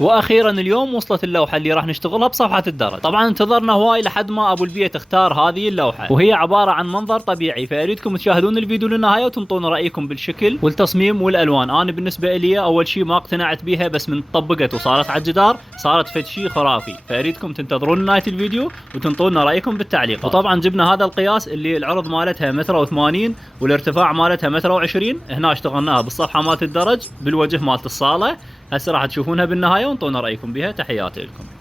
واخيرا اليوم وصلت اللوحه اللي راح نشتغلها بصفحه الدرج. طبعا انتظرنا هواي لحد ما ابو البيت اختار هذه اللوحه، وهي عباره عن منظر طبيعي، فاريدكم تشاهدون الفيديو للنهايه وتنطون رايكم بالشكل والتصميم والالوان. انا بالنسبه لي اول شيء ما اقتنعت بها، بس من طبقت وصارت على الجدار صارت فد شيء خرافي، فاريدكم تنتظرون نهايه الفيديو وتنطونا رايكم بالتعليقات. وطبعا جبنا هذا القياس اللي العرض مالتها 1.80 والارتفاع مالتها 1.20 هنا اشتغلناها بالصفحه مالت الدرج بالوجه مالت الصاله. هسه راح تشوفونها بالنهايه وانطونا رايكم بها. تحياتي لكم.